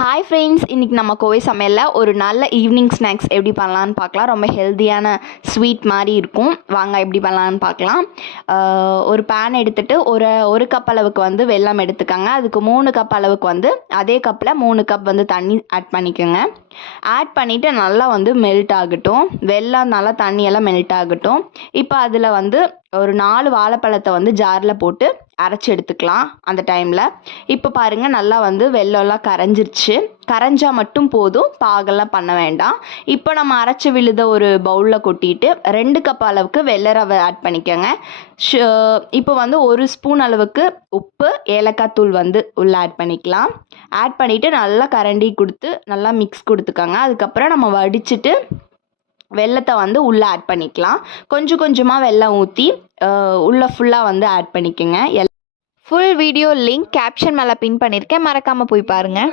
Hi friends, இன்றைக்கி நம்ம கோவை சமையலில் ஒரு நல்ல ஈவினிங் ஸ்நாக்ஸ் எப்படி பண்ணலான்னு பார்க்கலாம். ரொம்ப ஹெல்த்தியான ஸ்வீட் மாதிரி இருக்கும். வாங்க எப்படி பண்ணலான்னு பார்க்கலாம். ஒரு பேன் எடுத்துகிட்டு ஒரு கப் அளவுக்கு வந்து வெல்லம் எடுத்துக்கோங்க. அதுக்கு 3 கப் அளவுக்கு வந்து அதே கப்பில் 3 கப் வந்து தண்ணி ஆட் பண்ணிக்கோங்க. ஆட் பண்ணிவிட்டு நல்லா வந்து மெல்ட் ஆகட்டும். வெல்லம் நல்லா தண்ணியெல்லாம் மெல்ட் ஆகட்டும். இப்போ அதில் வந்து ஒரு 4 வாழைப்பழத்தை வந்து ஜாரில் போட்டு அரைச்சி எடுத்துக்கலாம். அந்த டைமில் இப்போ பாருங்கள், நல்லா வந்து வெல்லம்லாம் கரைஞ்சிருச்சு. கரைஞ்சால் மட்டும் போதும், பாகெல்லாம் பண்ண வேண்டாம். இப்போ நம்ம அரைச்சி விழுத ஒரு பவுலில் கொட்டிட்டு 2 கப் அளவுக்கு வெள்ளை ரவை ஆட் பண்ணிக்கோங்க. இப்போ வந்து 1 ஸ்பூன் அளவுக்கு உப்பு, ஏலக்காய் தூள் வந்து உள்ளே ஆட் பண்ணிக்கலாம். ஆட் பண்ணிவிட்டு நல்லா கரண்டி கொடுத்து நல்லா மிக்ஸ் கொடுத்துக்கோங்க. அதுக்கப்புறம் நம்ம வடிச்சிட்டு வெல்லத்தை வந்து உள்ளே ஆட் பண்ணிக்கலாம். கொஞ்சம் கொஞ்சமாக வெல்லம் ஊற்றி உள்ளே ஃபுல்லாக வந்து ஆட் பண்ணிக்கோங்க. ஃபுல் வீடியோ லிங்க் கேப்ஷன் மேலே பின் பண்ணியிருக்கேன், மறக்காமல் போய் பாருங்கள்.